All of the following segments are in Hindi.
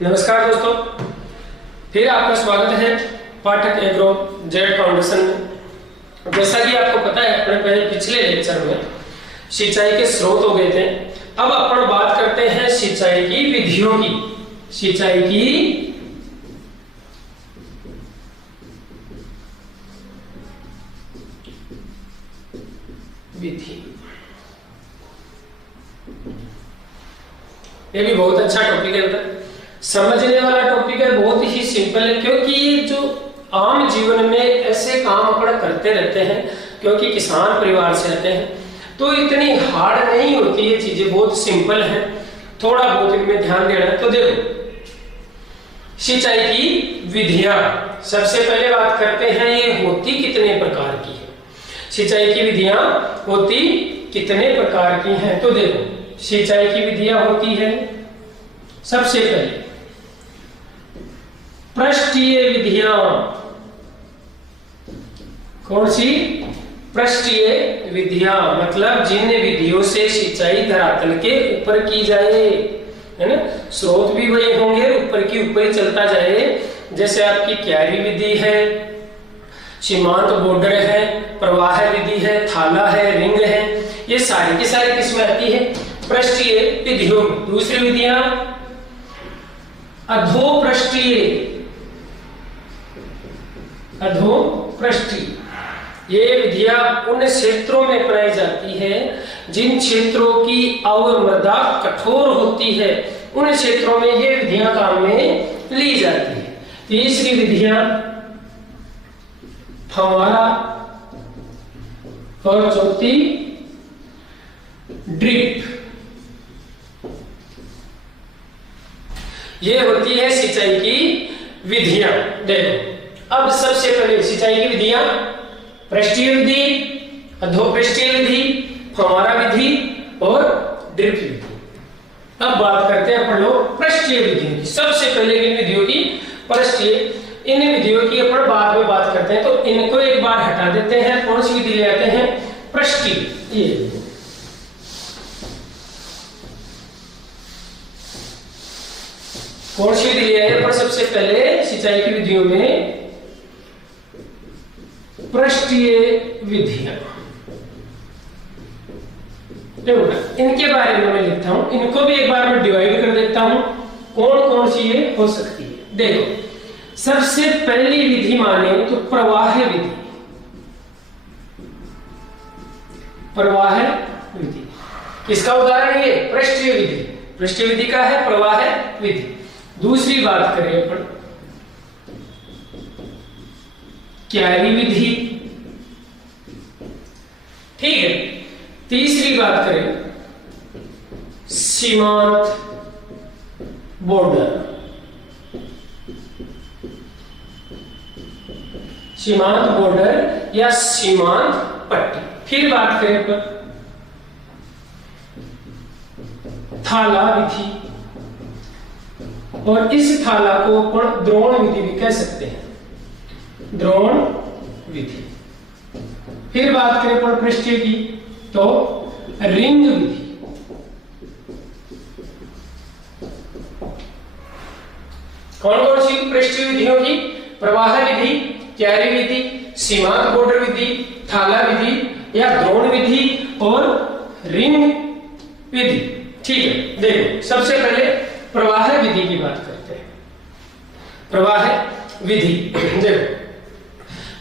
नमस्कार दोस्तों, फिर आपका स्वागत है पाठक एग्रो जेड फाउंडेशन में। जैसा कि आपको पता है, अपने पिछले लेक्चर में सिंचाई के स्रोत हो गए थे। अब अपन बात करते हैं सिंचाई की विधियों की। सिंचाई की विधि, ये भी बहुत अच्छा टॉपिक है, समझने वाला टॉपिक है, बहुत ही सिंपल है। क्योंकि ये जो आम जीवन में ऐसे काम अपन करते रहते हैं, क्योंकि किसान परिवार से आते हैं, तो इतनी हार्ड नहीं होती ये चीजें, बहुत सिंपल है। थोड़ा बहुत इनमें ध्यान देना है। तो देखो, सिंचाई की विधियां, सबसे पहले बात करते हैं ये होती कितने प्रकार की है। सिंचाई की विधियां होती कितने प्रकार की हैं? तो देखो, सिंचाई की विधियां होती है सबसे पहले पृष्ठीय विधियां। कौन सी? पृष्ठीय विधियां, मतलब जिन विधियों से सिंचाई धरातल के ऊपर की जाए, है ना। स्रोत भी वही होंगे, ऊपर की ऊपर ही चलता जाए। जैसे आपकी क्यारी विधि है, सीमांत बॉर्डर है, प्रवाह विधि है, थाला है, रिंग है, ये सारी की सारी किस्में आती है पृष्ठीय विधियों में। दूसरी विधियां अधोपृष्ठीय, अधोपृष्ठीय, ये विधियां उन क्षेत्रों में अपनाई जाती है जिन क्षेत्रों की अवमृदा कठोर होती है, उन क्षेत्रों में ये विधियां काम में ली जाती है। तीसरी विधियां फव्वारा और चौथी ड्रिप, ये होती है सिंचाई की विधियां। देखो, अब सबसे पहले सिंचाई की विधियां पृष्ठीय विधि, अधोपृष्ठीय विधि, फव्वारा विधि और ड्रिप विधि। अब बात करते हैं अपन लोग पृष्ठीय विधियों की। सबसे पहले इन विधियों की पृष्ठीय, इन विधियों की अपन बाद में बात करते हैं, तो इनको एक बार हटा देते हैं। कौन सी विधि ले आते हैं? पृष्ठीय। ये कौन सी विधि ले आए? पर सबसे पहले सिंचाई की विधियों में पृष्ठीय विधियां, इनके बारे में मैं लिखता हूं, इनको भी एक बार मैं डिवाइड कर देता हूं, कौन कौन सी ये हो सकती है। देखो, सबसे पहली विधि माने तो प्रवाह विधि। प्रवाह विधि किसका उदाहरण? ये पृष्ठीय विधि। पृष्ठीय विधि का है प्रवाह विधि। दूसरी बात करें अपन क्यारी विधि, ठीक है। तीसरी बात करें सीमांत बॉर्डर, सीमांत बॉर्डर या सीमांत पट्टी। फिर बात करें पर थाला विधि, और इस थाला को अपन द्रोण विधि भी कह सकते हैं, द्रोण विधि। फिर बात करें अपन पृष्ठीय की, तो रिंग विधि। कौन कौन सी पृष्ठीय विधियों की? प्रवाह विधि, क्यारी विधि, सीमांत बॉर्डर विधि, थाला विधि या द्रोण विधि और रिंग विधि। ठीक है, देखो सबसे पहले प्रवाह विधि की बात करते हैं। प्रवाह विधि, देखो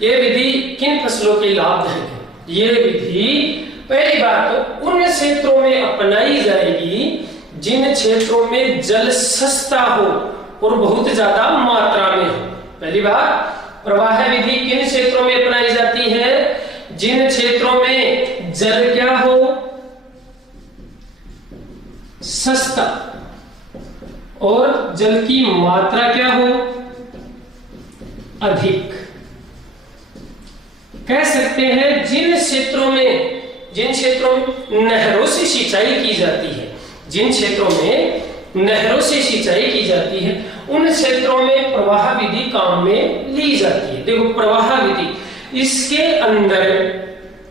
ये विधि किन फसलों के लाभदायक है? ये विधि पहली बात तो उन क्षेत्रों में अपनाई जाएगी जिन क्षेत्रों में जल सस्ता हो और बहुत ज्यादा मात्रा में हो। पहली बात, प्रवाह विधि किन क्षेत्रों में अपनाई जाती है? जिन क्षेत्रों में जल क्या हो? सस्ता, और जल की मात्रा क्या हो? अधिक। कह सकते हैं जिन क्षेत्रों में नहरों से सिंचाई की जाती है, जिन क्षेत्रों में नहरों से सिंचाई की जाती है, उन क्षेत्रों में प्रवाह विधि काम में ली जाती है। देखो, प्रवाह विधि इसके अंदर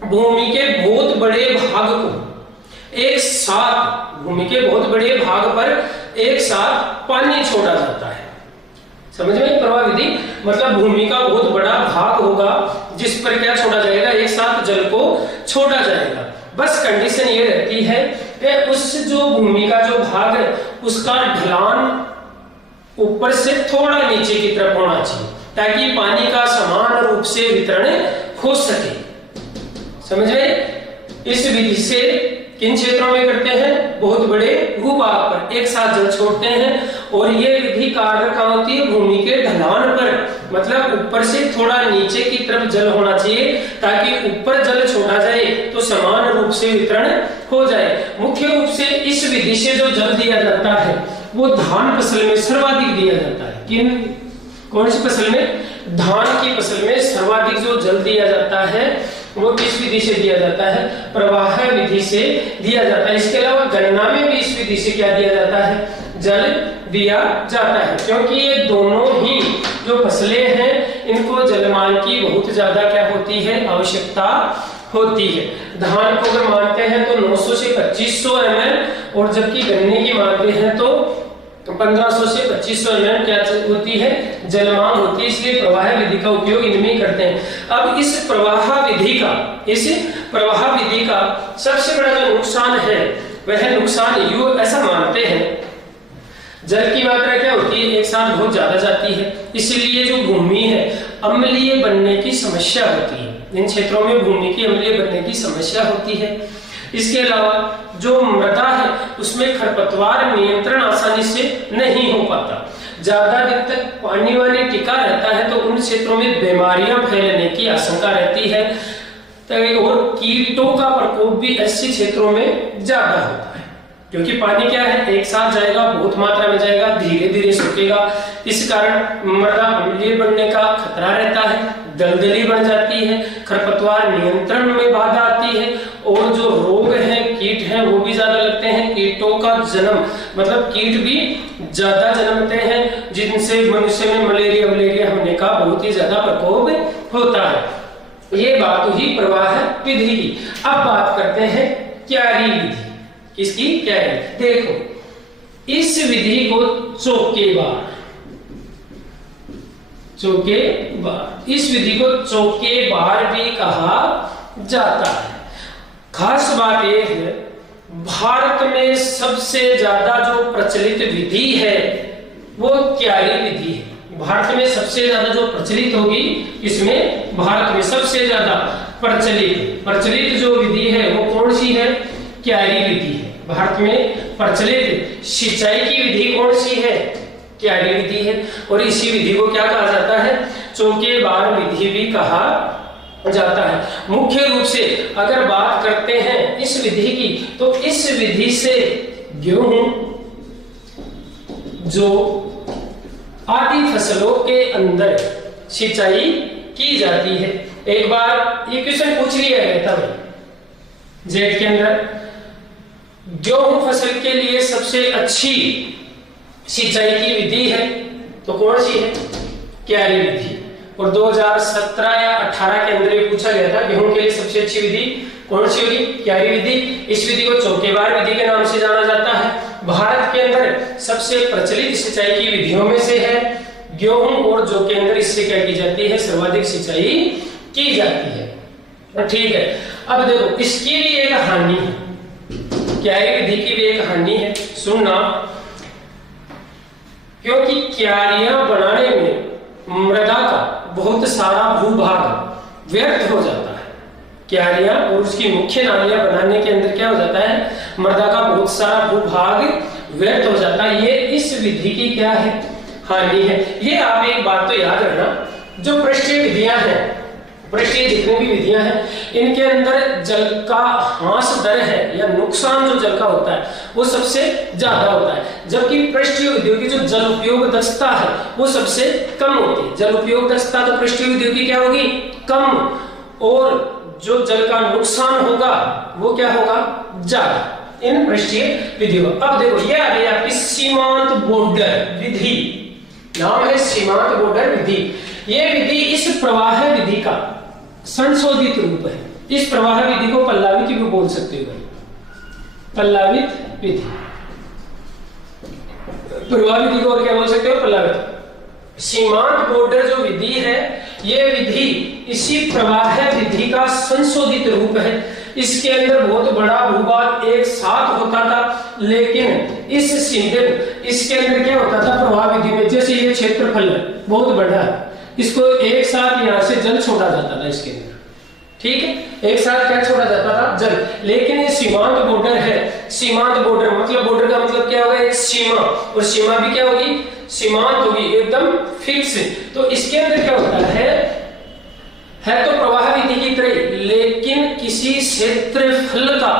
भूमि के बहुत बड़े भाग को एक साथ भूमि के बहुत बड़े भाग पर एक साथ पानी छोड़ा जाता है। समझ में? प्रवाह विधि मतलब भूमि का बहुत बड़ा भाग होगा जिस पर क्या छोड़ा जाएगा, एक साथ जल को छोड़ा जाएगा। बस कंडीशन ये रहती है कि उस जो भूमि का जो भाग है उसका ढलान ऊपर से थोड़ा नीचे की तरफ होना चाहिए ताकि पानी का समान रूप से वितरण हो सके। समझ में? इस विधि से किन क्षेत्रों में करते हैं? बहुत बड़े भूभाग पर एक साथ जल छोड़ते हैं। और ये विधि कारगर कहाँ होती है? भूमि के ढलान पर, मतलब ऊपर से थोड़ा नीचे की तरफ जल होना चाहिए ताकि ऊपर जल छोड़ा जाए तो समान रूप से वितरण हो जाए। मुख्य रूप से इस विधि से जो जल दिया जाता है वो धान फसल में सर्वाधिक दिया जाता है। किन कौन सी फसल में? धान की फसल में सर्वाधिक जो जल दिया जाता है वो किस विधि से दिया जाता है? प्रवाह विधि से दिया जाता है। इसके अलावा गन्ना में भी इस विधि से क्या दिया जाता है? जल दिया जाता है, क्योंकि ये दोनों ही जो फसलें हैं इनको जलमान की बहुत ज्यादा क्या होती है? आवश्यकता होती है। धान को अगर मानते हैं तो 900 से 2500 ml और जबकि गन्ने की मानते हैं तो 1500 से 2500 ml क्या होती है? जलमांग होती है। इसलिए प्रवाह विधि का उपयोग इनमें करते हैं। अब इस प्रवाह विधि का सबसे बड़ा जो नुकसान है वह नुकसान यूं ऐसा मानते हैं, जल की मात्रा क्या होती है? एक साथ बहुत ज्यादा जाती है, इसलिए जो भूमि है अम्लीय बनने की समस्या होती है। इन क्षेत्रों में भूमि की अम्लीय बनने की समस्या होती है। इसके अलावा जो मृदा है उसमें खरपतवार नियंत्रण आसानी से नहीं हो पाता। ज्यादा दिन तक पानी वानी टिका रहता है तो उन क्षेत्रों में बीमारियां फैलने की आशंका रहती है और कीटों का प्रकोप भी ऐसे क्षेत्रों में ज्यादा होता है, क्योंकि पानी क्या है? एक साथ जाएगा, बहुत मात्रा में जाएगा, धीरे धीरे सूखेगा। इस कारण मृदा अम्लीय बनने का खतरा रहता है, दलदली बढ़ जाती है, खरपतवार नियंत्रण में बाधा आती है और जो रोग हैं, कीट हैं वो भी ज्यादा लगते हैं। कीटों का जन्म मतलब कीट भी ज्यादा जन्मते हैं जिनसे मनुष्य में मलेरिया होने का बहुत ही ज्यादा प्रकोप होता है। ये बात हुई प्रवाह विधि की। अब बात करते हैं क्यारी विधि। किसकी? क्यारी। देखो, इस विधि को चौकेबार इस विधि को चौकेबार भी कहा जाता है। खास बात यह है, भारत में सबसे ज्यादा जो प्रचलित विधि है वो क्यारी विधि है। भारत में सबसे ज्यादा जो प्रचलित होगी इसमें भारत में सबसे ज्यादा प्रचलित जो विधि है वो कौन सी है? क्यारी विधि है। भारत में प्रचलित सिंचाई की विधि कौन सी है? क्यारी विधि है। और इसी विधि को क्या कहा जाता है? चौकेबार विधि भी कहा जाता है। मुख्य रूप से अगर बात करते हैं इस विधि की तो इस विधि से गेहूं जो आदि फसलों के अंदर सिंचाई की जाती है। एक बार ये क्वेश्चन पूछ लिया गया था भाई जेड के अंदर, गेहूं फसल के लिए सबसे अच्छी सिंचाई की विधि है तो कौन सी है? क्यारी विधि। और 2017 या 18 के अंदर ये पूछा गया था गेहूं के लिए सबसे अच्छी विधि कौन सी होगी? क्यारी विधि। इस विधि को चौकेबार विधि के नाम से जाना जाता है। भारत के अंदर सबसे प्रचलित सिंचाई की विधियों में से है गेहूं और जौ के अंदर इससे क्या की जाती है? सर्वाधिक सिंचाई की जाती है। ठीक है, अब देखो इसकी भी एक हानि है, क्यारी विधि की भी एक हानि है, सुनना। क्योंकि क्यारियां बनाने में मृदा का बहुत सारा भूभाग व्यर्थ हो जाता है। क्यारियां और उसकी मुख्य नालियां बनाने के अंदर क्या हो जाता है? मृदा का बहुत सारा भूभाग व्यर्थ हो जाता है। ये इस विधि की क्या है? हानि है। ये आप एक बात तो याद रखना, जो पृष्ठीय विधियां हैं, पृष्ठीय जितनी भी विधियां हैं, इनके अंदर जल का ह्रास दर है या नुकसान जो जल का होता है वो सबसे ज्यादा होता है, जबकि पृष्ठीय विधियों की जो जल उपयोग दक्षता है वो सबसे कम होती है। जल उपयोग दक्षता तो पृष्ठीय विधियों की क्या होगी? कम, और जो जल का नुकसान होगा वो क्या होगा? ज्यादा इन पृष्ठीय विधियों। अब देखो ये आ गई आपकी सीमांत बॉर्डर विधि, नाम है सीमांत बॉर्डर विधि। ये विधि इस प्रवाह विधि का संशोधित रूप है। इस प्रवाह विधि को पल्लावी की भी बोल सकते हो। पल्लावित विधि। प्रवाह विधि को और क्या बोल सकते हो? पल्लावित। सीमांत बॉर्डर जो विधि है, ये विधि इसी प्रवाह विधि का संशोधित रूप है। इसके अंदर बहुत बड़ा भूभाग एक साथ होता था, लेकिन इसके अंदर क्या होता था? प्रवाह विधि में जैसे ये क्षेत्रफल बहुत बड़ा है, इसको एक साथ यहाँ से जल छोड़ा जाता था इसके अंदर, ठीक है, एक साथ क्या छोड़ा जाता था? जल। लेकिन ये सीमांत बॉर्डर है। सीमांत बॉर्डर मतलब बॉर्डर का मतलब क्या होगा? एक सीमा, और सीमा भी क्या होगी? सीमांत होगी, एकदम फिक्स। तो इसके अंदर क्या होता है तो प्रवाह विधि की तरह, लेकिन किसी क्षेत्रफल का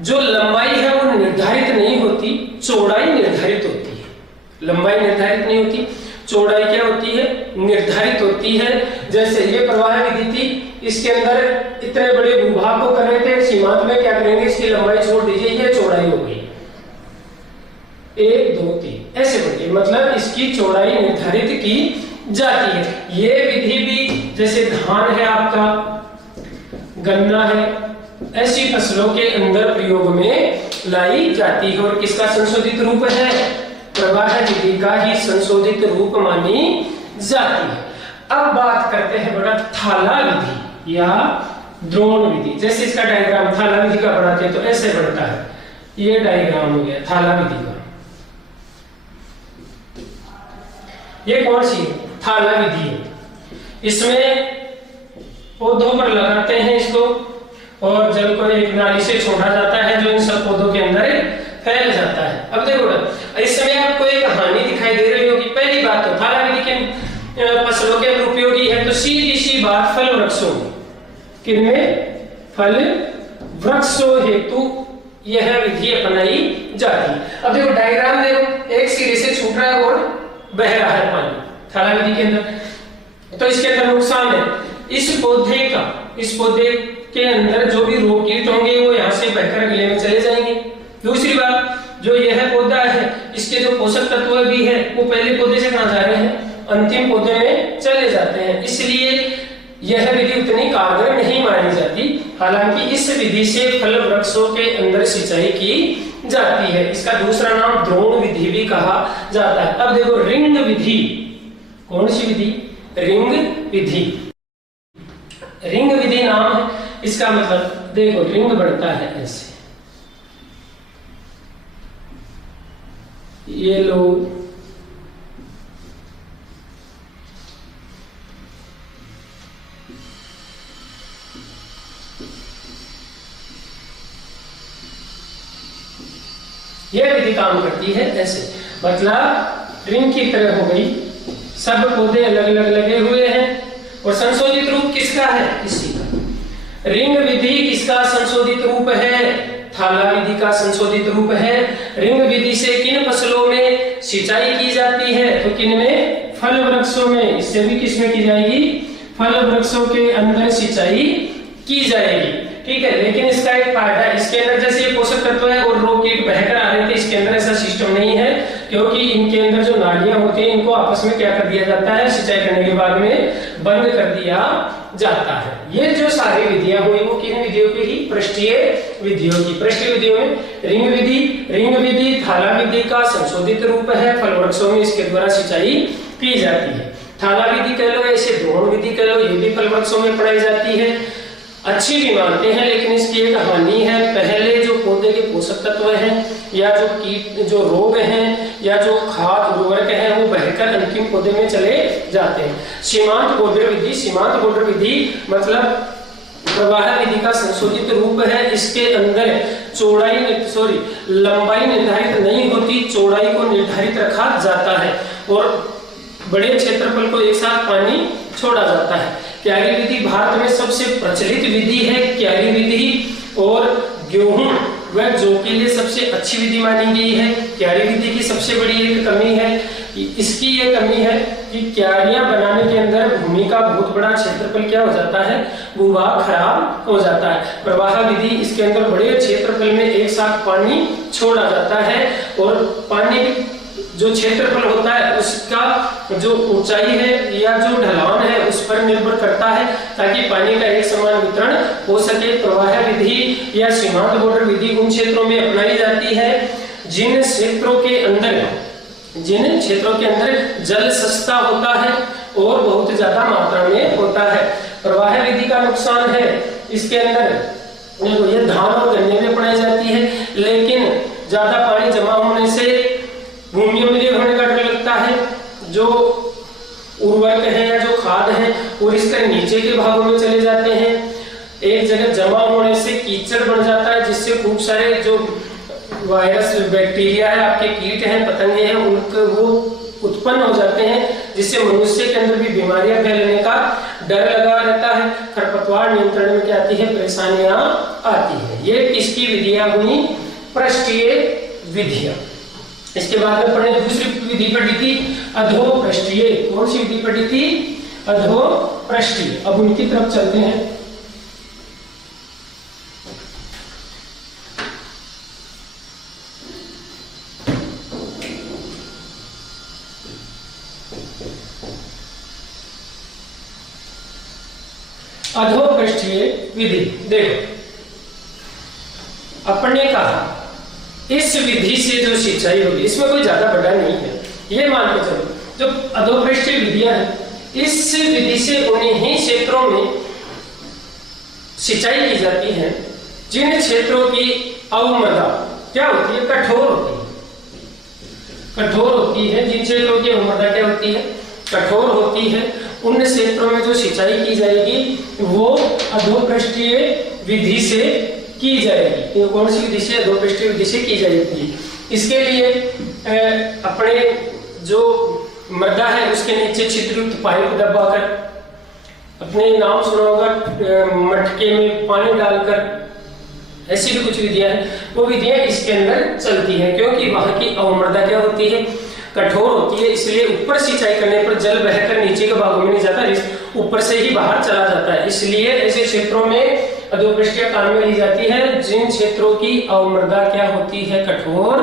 जो लंबाई है वो निर्धारित नहीं होती, चौड़ाई निर्धारित होती है। लंबाई निर्धारित नहीं होती, चौड़ाई क्या होती है? निर्धारित होती है। जैसे ये प्रवाह विधि थी, इसके अंदर इतने बड़े भूभाग को कर रहे थे, सीमांत में क्या करेंगे? इसकी लंबाई छोड़ दीजिए, ये चौड़ाई हो गई 1 2 3 ऐसे बढ़ी, मतलब इसकी चौड़ाई निर्धारित की जाती है। ये विधि भी जैसे धान है आपका, गन्ना है, ऐसी फसलों के अंदर प्रयोग में लाई जाती है और किसका संशोधित रूप है? प्रवाह विधि का ही संशोधित रूप मानी जाती है। अब बात करते हैं बड़ा थाला विधि या द्रोण विधि। जैसे इसका डायग्राम थाला विधि का बनाते हैं तो ऐसे बनता है, ये डायग्राम हो गया थाला विधि का। ये कौन सी थाला विधि है? इसमें पौधों पर लगाते हैं इसको, और जल को एक नाली से छोड़ा जाता है जो इन सब पौधों के अंदर फैल जाता है। अब देखो ना, इसमें आपको एक कहानी दिखाई दे रही होगी। पहली बात तो थाला विधि के फसलों के अंदर उपयोगी है, तो सीधी सी बात फल वृक्षों किनमें? फल वृक्षों हेतु यह विधि अपनाई जाती है। अब देखो डायग्राम देखो, एक सिरे से छूट रहा है और बह रहा है पानी थाला विधि के अंदर, तो इसके अंदर नुकसान है। इस पौधे के अंदर जो भी रोग कीट होंगे वो यहाँ से बहकर गले में चले जाएंगे। दूसरी बात, जो यह पौधा है इसके जो पोषक तत्व भी है वो पहले पौधे से कहाँ जा रहे हैं? अंतिम पौधे में चले जाते हैं। इसलिए यह विधि उतनी कारगर नहीं मानी जाती। हालांकि इस विधि से फल वृक्षों के अंदर सिंचाई की जाती है। इसका दूसरा नाम द्रोण विधि भी कहा जाता है। अब देखो रिंग विधि, कौन सी विधि? रिंग विधि। रिंग विधि नाम है इसका, मतलब देखो रिंग बढ़ता है ऐसे, ये लो यह विधि काम करती है ऐसे, मतलब रिंग की तरह हो गई। सब पौधे अलग अलग लगे हुए हैं और संशोधित रूप किसका है? इसी का। रिंग विधि किसका संशोधित रूप है? थाला विधि का संशोधित रूप है। रिंग विधि से किन फसलों में सिंचाई की जाती है? तो किन में? फल वृक्षों में। इससे भी किसमें की जाएगी? फल वृक्षों के अंदर सिंचाई की जाएगी, ठीक है। लेकिन इसका एक फायदा है, इसके अंदर जैसे पोषक तत्व है और रोग कीट बहकर आ रहे थे, इसके अंदर ऐसा सिस्टम नहीं है, क्योंकि इनके अंदर जो नालियां होती हैं इनको आपस में क्या कर दिया जाता है? सिंचाई करने के बाद में बंद कर दिया जाता है। ये जो सारी विधियां हुई वो किन विधियों की ही? पृष्ठीय विधियों की। पृष्ठीय विधियों में रिंग विधि थाला विधि का संशोधित रूप है। फल वृक्षों में इसके द्वारा सिंचाई की जाती है। थाला विधि कह लो, ऐसे द्रोण विधि कह लो, ये भी फल वृक्षों में पढ़ाई जाती है। अच्छी भी मानते हैं, लेकिन इसकी एक हानि है। पहले जो पौधे के पोषक तत्व हैं या जो कीट जो रोग हैं या जो खाद उर्वरक हैं वो बहकर अंतिम पौधे में चले जाते हैं। सीमांत बॉर्डर विधि मतलब प्रवाह विधि का संशोधित रूप है। इसके अंदर लंबाई निर्धारित नहीं होती, चौड़ाई को निर्धारित रखा जाता है और बड़े क्षेत्रफल को एक साथ पानी छोड़ा जाता है। क्यारी विधि भारत में सबसे प्रचलित विधि है। क्यारी विधि और गेहूं व जौ के लिए सबसे अच्छी विधि मानी गई है। क्यारी विधि की सबसे बड़ी एक कमी है, इसकी ये कमी है कि क्यारियां बनाने के अंदर भूमि का बहुत बड़ा क्षेत्रफल क्या हो जाता है? भूभाग खराब हो जाता है। प्रवाह विधि इसके अंदर बड़े क्षेत्रफल में एक साथ पानी छोड़ा जाता है और पानी जो क्षेत्रफल होता है उसका जो ऊंचाई है या जो ढलान है उस पर निर्भर करता है, ताकि पानी का एक समान वितरण हो सके। प्रवाह विधि या सीमांत बॉर्डर विधि उन क्षेत्रों में अपनाई जाती है जिन क्षेत्रों के अंदर जल सस्ता होता है और बहुत ज्यादा मात्रा में होता है। प्रवाह विधि का नुकसान है इसके अंदर ये धान और गन्ने में अपनाई जाती है, लेकिन ज्यादा पानी जमा होने से भूमि अम्लीय होने का डर लगता है। जो उर्वरक है या जो खाद है वो इस तरह नीचे के भागों में चले जाते हैं। एक जगह जमा होने से कीचड़ बन जाता है, जिससे खूब सारे जो वायरस बैक्टीरिया है, आपके कीट हैं, पतंगे हैं, उनके वो उत्पन्न हो जाते हैं, जिससे मनुष्य के अंदर भी बीमारियां फैलने का डर लगा रहता है। खरपतवार नियंत्रण में क्या आती है, परेशानियां आती है। ये किसकी विधियां हुई, पृष्ठीय विधियां। इसके बाद में पढ़ने दूसरी विधि पढ़ी थी अधोपृष्ठीय। कौन सी विधि पढ़ी थी, अधोपृष्ठीय। अब उनकी तरफ चलते हैं। अधोपृष्ठीय विधि देखो, अपने कहा इस विधि से जो सिंचाई होगी, इसमें कोई ज्यादा बड़ा नहीं है, ये मान के चलो। जो अधोपृष्ठीय विधियां हैं, इस विधि से उन्हीं ही क्षेत्रों में सिंचाई की जाती है जिन क्षेत्रों की अवमृदा क्या होती है, कठोर होती है। कठोर होती है, जिन क्षेत्रों की अवमृदा क्या होती है, कठोर होती है, उन क्षेत्रों में जो सिंचाई की जाएगी वो अधोपृष्ठीय विधि से की जाएगी। ये कौन सी विधि से, अधोपृष्ठीय विधि से की जाएगी। इसके लिए अपने जो मृदा है उसके नीचे छिद्रयुक्त पाइप दबाकर, अपने नाम सुना होगा, मटके में पानी डालकर, ऐसी भी कुछ विधियां हैं। वो विधियां इसके अंदर चलती हैं, क्योंकि वहां की अवमृदा क्या होती है, कठोर होती है। इसलिए ऊपर सिंचाई करने पर जल बहकर नीचे के भागों में नहीं जाता, ऊपर से ही बाहर चला जाता है। इसलिए ऐसे क्षेत्रों में अधोपृष्ठीय काम में ली जाती है जिन क्षेत्रों की अवमृदा क्या होती है, कठोर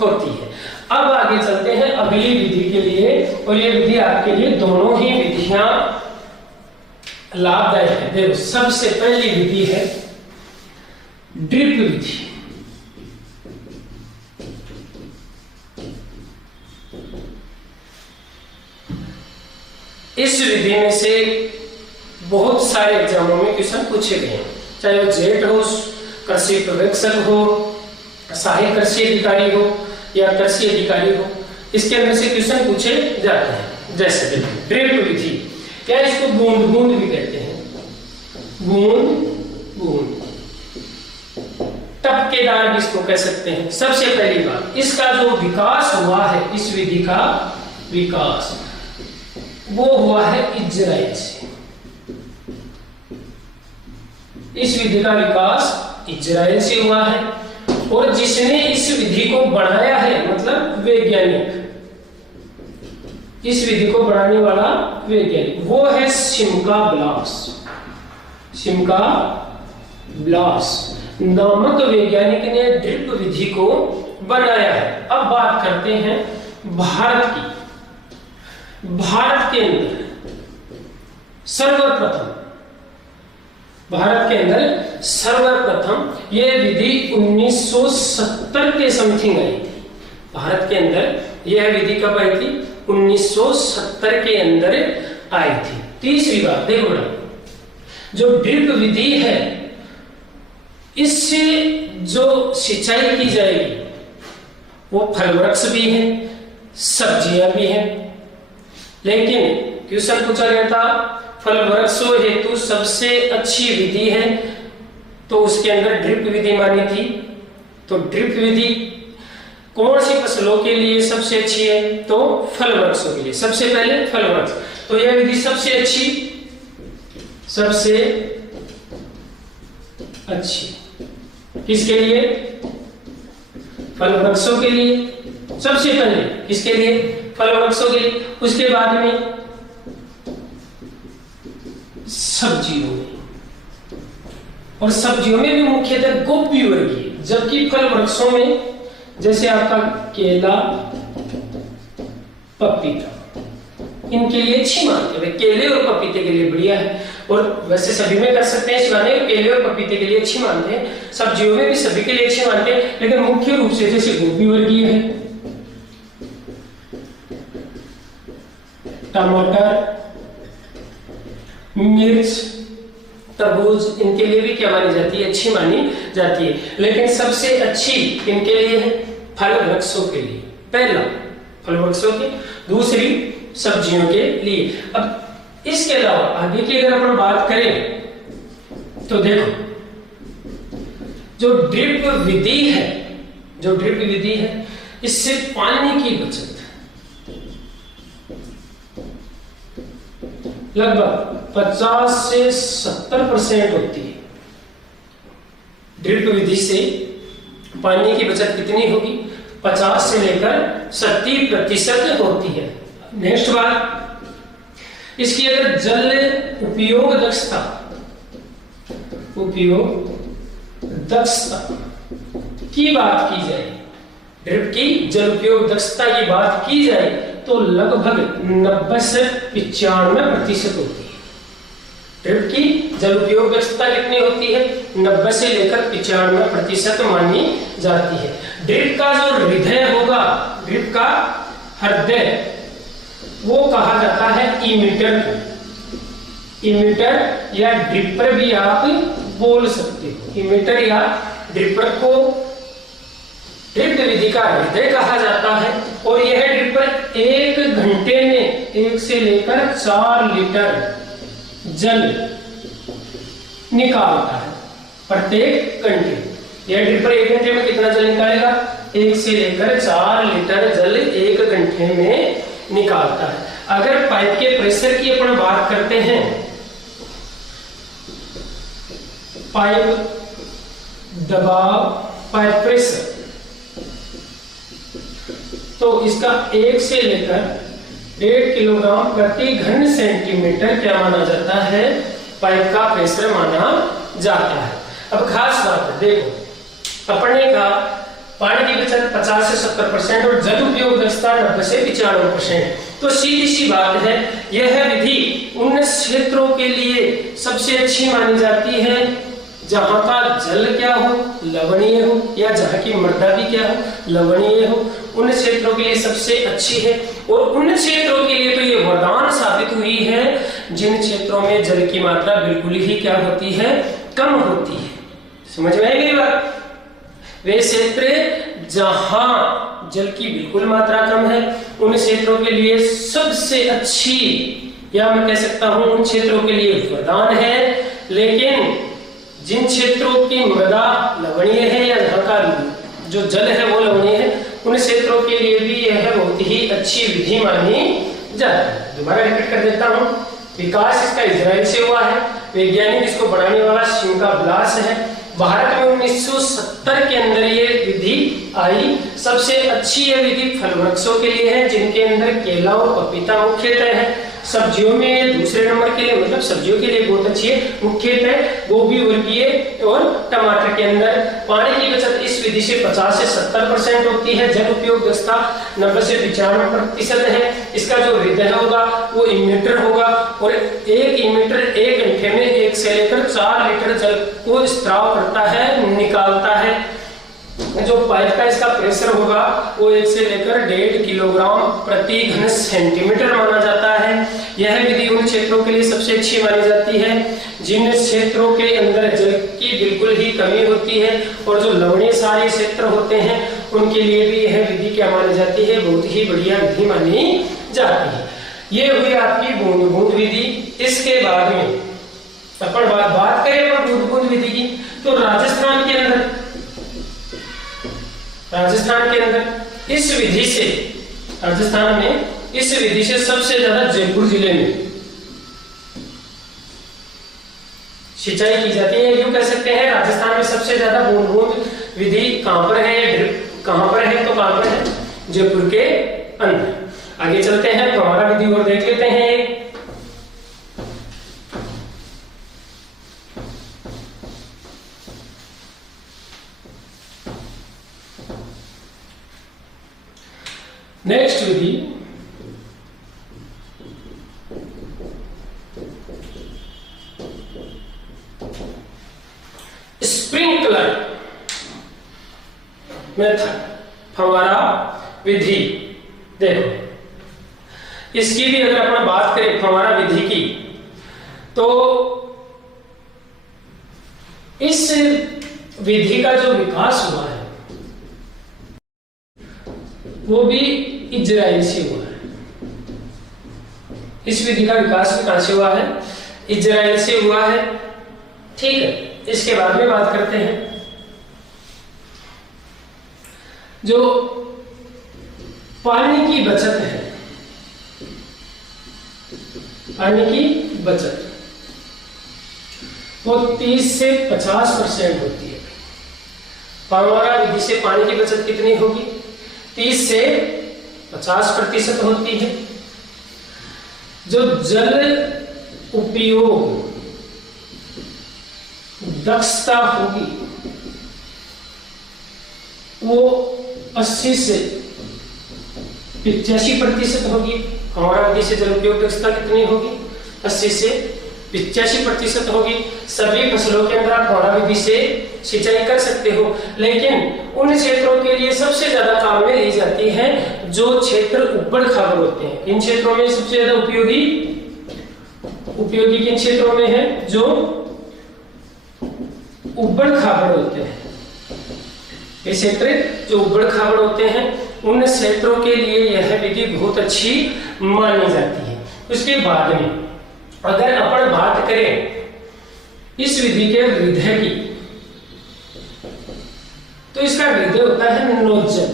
होती है। अब आगे चलते हैं अगली विधि के लिए, और ये विधि आपके लिए दोनों ही विधियां लाभदायक है। देखो, सबसे पहली विधि है ड्रिप विधि। इस विधि में से बहुत सारे एग्जामों में क्वेश्चन पूछे गए हैं, चाहे वो जेट हो, कृषि पर्यवेक्षक हो, सहायक कृषि अधिकारी हो या कृषि अधिकारी हो, इसके अंदर से क्वेश्चन पूछे जाते हैं। जैसे ड्रिप विधि, क्या इसको बूंद बूंद भी कहते हैं, बूंद बूंद, टपकेदार भी इसको कह सकते हैं। सबसे पहली बात, इसका जो विकास हुआ है, इस विधि का विकास वो हुआ है इजराइल से। इस विधि का विकास इजराइल से हुआ है, और जिसने इस विधि को बढ़ाया है, मतलब वैज्ञानिक, इस विधि को बढ़ाने वाला वैज्ञानिक, वो है सिमका ब्लास। सिमका ब्लास नामक वैज्ञानिक ने ड्रिप विधि को बनाया है। अब बात करते हैं भारत की। भारत के अंदर सर्वप्रथम यह विधि 1970 के समथिंग आई थी। भारत के अंदर यह विधि कब आई थी, 1970 के अंदर आई थी। तीसरी बात देखो ना, जो ड्रिप विधि है, इससे जो सिंचाई की जाएगी वो फल वृक्ष भी है, सब्जियां भी हैं। लेकिन क्वेश्चन पूछा गया था फल वृक्षों हेतु सबसे अच्छी विधि है, तो उसके अंदर ड्रिप विधि मानी थी। तो ड्रिप विधि कौन सी फसलों के लिए सबसे अच्छी है, तो फल वृक्षों के लिए। सबसे पहले फल वृक्ष, तो यह विधि सबसे अच्छी किसके लिए, फल वृक्षों के लिए। सबसे पहले किसके लिए, फल वृक्षों के लिए। उसके बाद में सब्जियों में, और सब्जियों में भी मुख्यतः गोभी वर्गीय, जबकि फल वृक्षों में जैसे आपका केला, पपीता, इनके लिए अच्छी मानते हैं। केले और पपीते के लिए बढ़िया है, और वैसे सभी में कर सकते हैं शिवानी, केले और पपीते के लिए अच्छी मानते हैं। सब्जियों में भी सभी के लिए अच्छे मानते हैं, लेकिन मुख्य रूप से जैसे गोभी वर्गीय है, टमाटर, मिर्च, तरबूज, इनके लिए भी क्या मानी जाती है, अच्छी मानी जाती है। लेकिन सबसे अच्छी इनके लिए है फल वृक्षों के लिए, पहला फल वृक्षों के, दूसरी सब्जियों के लिए। अब इसके अलावा आगे की अगर अपन बात करें तो देखो, जो ड्रिप विधि है, जो ड्रिप विधि है, इससे पानी की बचत लगभग 50 से 70% होती है। ड्रिप विधि से पानी की बचत कितनी होगी, 50 से लेकर 70% होती है। नेक्स्ट बात, इसकी अगर जल उपयोग दक्षता, उपयोग दक्षता की बात की जाए, ड्रिप की जल उपयोग दक्षता की बात की जाए तो लगभग 90 से 95% होती है। ड्रिप की जल उपयोग दक्षता कितनी होती है, 90 से लेकर 95% मानी जाती है। ड्रिप का जो हृदय होगा, ड्रिप का हृदय, वो कहा जाता है इमीटर। इमीटर या ड्रिपर भी आप बोल सकते हो। इमीटर या ड्रिपर को ड्रिप विधि का हृदय कहा जाता है, और यह ड्रिपर 1 घंटे में 1 से लेकर 4 लीटर जल निकालता है प्रत्येक घंटे। यह ड्रिपर 1 घंटे में कितना जल निकालेगा, 1 से लेकर 4 लीटर जल 1 घंटे में निकालता है। अगर पाइप के प्रेशर की अपन बात करते हैं, पाइप दबाव, पाइप प्रेशर, तो इसका 1 से लेकर 1.5 किलोग्राम प्रति घन सेंटीमीटर क्या माना जाता है, पाइप का प्रेशर माना जाता है। अब खास बात है, देखो अपने का पानी की बचत 50 से 70% और जल उपयोग दक्षता 90 से 95%। तो सीधी सी बात है, यह विधि उन क्षेत्रों के लिए सबसे अच्छी मानी जाती है जहां का जल क्या हो, लवणीय हो, या जहां की मृदा भी क्या हो, लवणीय हो। उन क्षेत्रों के लिए सबसे अच्छी है, और उन क्षेत्रों के लिए तो ये वरदान साबित हुई है जिन क्षेत्रों में जल की मात्रा बिल्कुल ही क्या होती है, कम होती है। समझ में आई मेरी बात? वे क्षेत्र जहां जल की बिल्कुल मात्रा कम है, उन क्षेत्रों के लिए सबसे अच्छी, या मैं कह सकता हूं उन क्षेत्रों के लिए वरदान है। लेकिन जिन क्षेत्रों की मृदा लवणीय है या जहां का जो जल है वो लवणीय है, उन क्षेत्रों के लिए भी यह बहुत ही अच्छी विधि मानी जाती है। दोबारा रिपीट कर देता हूं, विकास इसका इजराइल से हुआ है, वैज्ञानिक इसको बनाने वाला शिमका ब्लास है। भारत में 1970 के अंदर ये विधि आई। सबसे अच्छी यह विधि फल वृक्षों के लिए है जिनके अंदर केला और पपीता मुख्यतः है। सब्जियों में दूसरे नंबर के लिए, मतलब सब्जियों के लिए बहुत अच्छी है, मुख्यतः गोभी वर्गीय और टमाटर के अंदर। पानी की बचत इस विधि से 50 से 70% होती है। जल उपयोग दक्षता 90 से 95% है। इसका जो हृदय होगा वो इमीटर होगा, और एक इमीटर 1 घंटे में 1 से लेकर 4 लीटर जल को स्त्राव करता है, निकालता है। जो पाइप का इसका प्रेशर होगा वो 1 से लेकर 1.5 किलोग्राम प्रति घन सेंटीमीटर माना जाता है। यह विधि उन क्षेत्रों के लिए सबसे अच्छी मानी जाती है जिन क्षेत्रों के अंदर जल की बिल्कुल ही कमी होती है, और जो लवणीय सारे क्षेत्र होते हैं उनके लिए भी यह विधि क्या मानी जाती है, बहुत ही बढ़िया विधि मानी जाती है। ये हुई आपकी बूंद बूंद विधि। इसके बाद में अपन बात करें अपन बूंद बूंद विधि की, तो राजस्थान के अंदर इस विधि से, राजस्थान में इस विधि से सबसे ज्यादा जयपुर जिले में सिंचाई की जाती है। यूं कह सकते हैं राजस्थान में सबसे ज्यादा बूंद बूंद विधि कहां पर है, ड्रिप कहां पर है, तो कहां पर है, जयपुर के अंदर। आगे चलते हैं, फव्वारा विधि और देख लेते हैं। नेक्स्ट विधि मेथड, फव्वारा विधि। देखो इसकी भी अगर अपन बात करें फव्वारा विधि की, तो इस विधि का जो विकास हुआ है वो भी इजराइल से हुआ है। इस विधि का विकास भी कहां से हुआ है? इजराइल से हुआ है। ठीक है, इसके बाद में बात करते हैं जो पानी की बचत है, पानी की बचत वो 30 से 50% होती है। फव्वारा विधि से पानी की बचत कितनी होगी? 30 से 50% होती है। जो जल उपयोग दक्षता होगी वो 80 से 85% होगी। फव्वारा विधि से जल उपयोग दक्षता कितनी होगी? 80 से 85% होगी। सभी फसलों के अंदर आप फव्वारा विधि से सिंचाई कर सकते हो, लेकिन उन क्षेत्रों के लिए सबसे ज्यादा काम में ली जाती है जो क्षेत्र ऊबड़ खाबड़ होते हैं। इन क्षेत्रों में सबसे ज्यादा उपयोगी किन क्षेत्रों में है? जो ऊबड़ खाबड़ होते हैं। ये क्षेत्र जो ऊबड़ खाबड़ होते हैं उन क्षेत्रों के लिए यह विधि बहुत अच्छी मानी जाती है। उसके बाद में अगर अपन बात करें इस विधि के हृदय की, तो इसका हृदय होता है नोजल।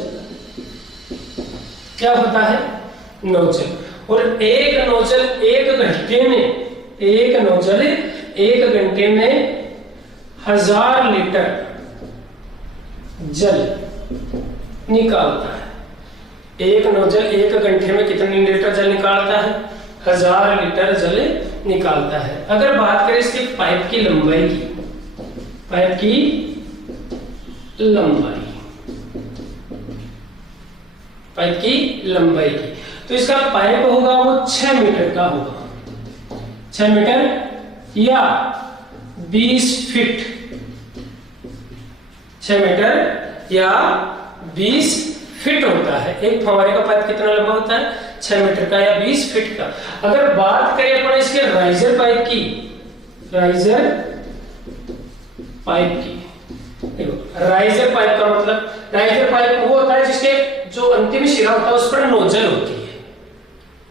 क्या होता है? नोजल। और एक नोजल एक घंटे में 1000 लीटर जल निकालता है। एक नोजल एक घंटे में कितने लीटर जल निकालता है? 1000 लीटर जल निकालता है। अगर बात करें इसकी पाइप की लंबाई की, पाइप की लंबाई की, तो इसका पाइप होगा वो 6 मीटर का होगा। 6 मीटर या 20 फीट। 6 मीटर या 20 फीट होता है। एक फव्वारे का पाइप कितना लंबा होता है? 6 मीटर का या 20 फीट का। अगर बात करें अपन इसके राइजर पाइप की, देखो राइजर पाइप का मतलब, राइजर पाइप वो होता है जिसके जो अंतिम शिरा होता है उस पर नोजल होती है,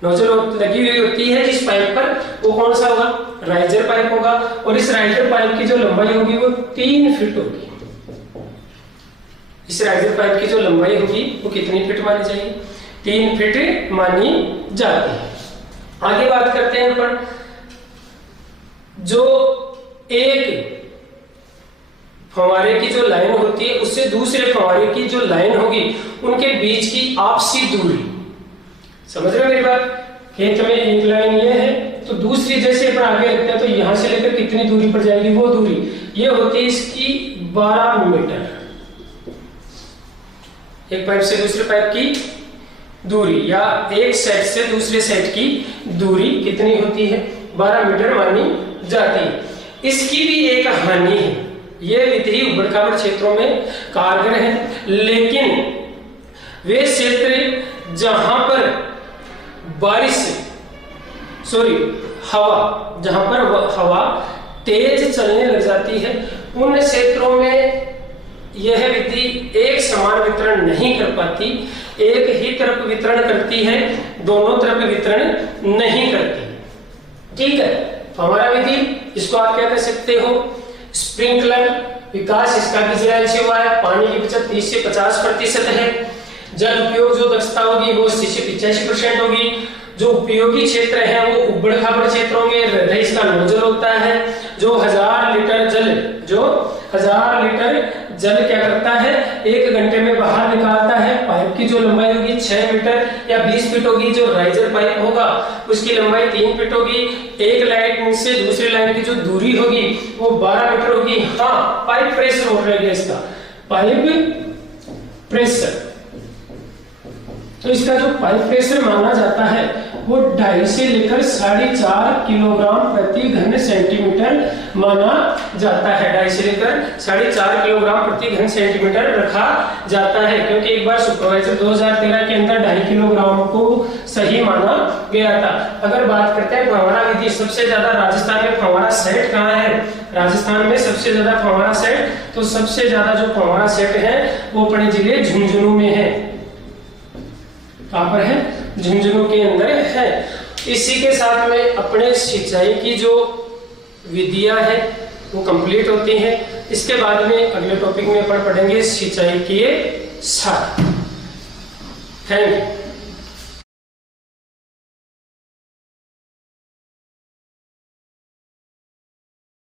नोजल लगी हुई होती है जिस पाइप पर, वो कौन सा होगा? राइजर पाइप होगा। और इस राइजर पाइप की जो लंबाई होगी वो 3 फीट होगी। इस राइजर पाइप की जो लंबाई होगी वो कितनी फीट मानी जाएगी? 3 फीट मानी जाती है। आगे बात करते हैं अपन जो एक फव्वारे की जो लाइन होती है उससे दूसरे फव्वारे की जो लाइन होगी उनके बीच की आपसी दूरी। समझ रहे हो मेरी बात? खेत में एक लाइन ये है तो दूसरी जैसे अपन आगे रखते हैं तो यहां से लेकर कितनी दूरी पर जाएगी? वो दूरी ये होती है इसकी 12 मीटर। एक पाइप से दूसरे पाइप की दूरी या एक सेट से दूसरे सेट की दूरी कितनी होती है? 12 मीटर मानी जाती है। इसकी भी एक हानि है, ये विधि ऊबड़ खाबड़ क्षेत्रों में कारगर है, लेकिन वे क्षेत्र जहां पर जहां पर हवा तेज चलने लग जाती है उन क्षेत्रों में यह विधि एक समान वितरण नहीं कर पाती, एक ही तरफ वितरण करती है, दोनों तरफ वितरण नहीं करती। ठीक है, फव्वारा विधि इसको आप क्या कर सकते हो? स्प्रिंकलर विकास इसका भी इजराइल से हुआ है। पानी की बचत 30 से 50% है। जल उपयोग जो दक्षता होगी वो 80 से 85% होगी। जो उपयोगी क्षेत्र है वो ऊबड़ खाबड़ क्षेत्र होंगे। हृदय इसका नोजल होता है जो 1000 लीटर जल क्या करता है? 1 घंटे में बाहर निकालता है। पाइप की जो लंबाई होगी 6 मीटर या 20 फीट होगी। जो राइजर पाइप होगा उसकी लंबाई 3 फीट होगी। एक लाइन से दूसरी लाइन की जो दूरी होगी वो 12 मीटर होगी। हाँ, पाइप प्रेशर हो रहेगा इसका, पाइप प्रेशर। तो इसका जो पाइप प्रेशर माना जाता है वो 2.5 से लेकर 4.5 किलोग्राम प्रति घन सेंटीमीटर माना जाता है। 2.5 से लेकर 4.5 किलोग्राम प्रति घन सेंटीमीटर रखा जाता है, क्योंकि एक बार सुपरवाइजर 2013 के अंदर 2.5 किलोग्राम को सही माना गया था। अगर बात करते हैं फव्वारा विधि, सबसे ज्यादा राजस्थान में फव्वारा सेट कहाँ है? राजस्थान में सबसे ज्यादा फव्वारा सेट, तो सबसे ज्यादा जो फव्वारा सेट है वो अपने जिले झुंझुनू में है। कहां पर है? झुंझुनू के अंदर है। इसी के साथ में अपने सिंचाई की जो विधियां है वो कंप्लीट होती हैं। इसके बाद में अगले टॉपिक में अपन पढ़ेंगे सिंचाई के साथ। Thank you.